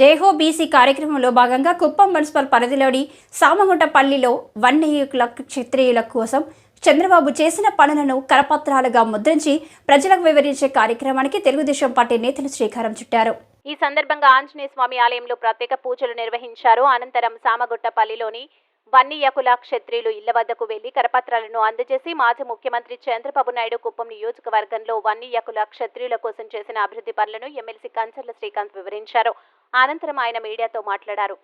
Jai Ho BC కార్యక్రమంలో భాగంగా Kuppam municipal పరిధిలోని సామగుంటపల్లిలో వన్యకుల క్షత్రియుల కోసం చంద్రబాబు చేసిన పనులను కరపత్రాలుగా ముద్రించి ప్రజలకు వివరించే కార్యక్రమానికి తెలుగుదేశం పార్టీ నేతలు శ్రీకారం చుట్టారు. ఈ సందర్భంగా ఆంజనేయ స్వామి ఆలయంలో ప్రత్యేక పూజలు నిర్వహించారు. అనంతరం సామగుంటపల్లిలోని వన్యకుల క్షత్రియులు ఇళ్ల వద్దకు వెళ్లి కరపత్రాలను అందజేసి మాజీ ముఖ్యమంత్రి చంద్రబాబు నాయుడు కుప్పం నియోజకవర్గంలో వన్యకుల క్షత్రియుల కోసం చేసిన అభివృద్ధి పనులను ఎమ్మెల్సీ కంచర్ల శ్రీకాంత్ వివరించారు. అనంతరం ఆయన మీడియాతో మాట్లాడారు.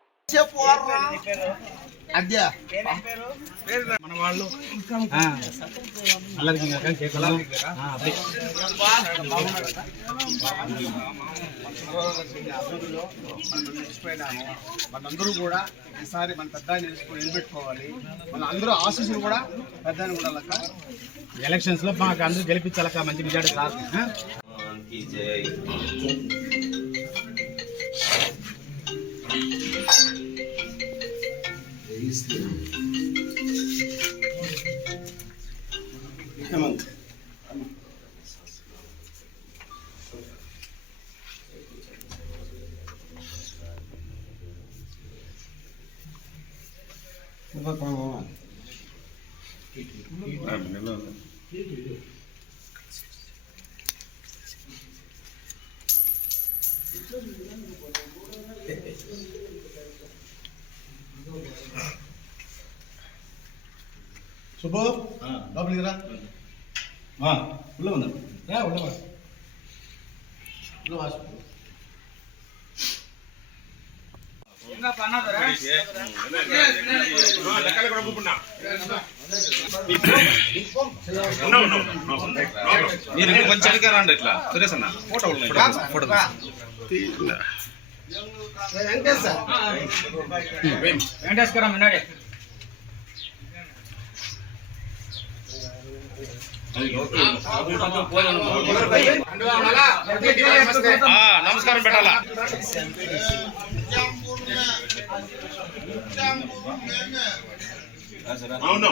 మనందరూ కూడా ఈసారి మన పెద్ద నిలబెట్టుకోవాలి. మన అందరూ ఆశీస్సులు కూడా పెద్ద ఉండాలక్క. ఎలక్షన్స్ లో మాకు అందరూ గెలిపించాలక్క. మంచి మెజారిటీ రాదు. శుభో లోపలికి రా. ఉள்ள ఉందా? ఉள்ள మీరు కొంచెం రండి. ఇట్లా సురేష్ అన్న ఫోటో వెంకటేశ్వర మున్నాడే. నమస్కారం పెట్టాలా. అవును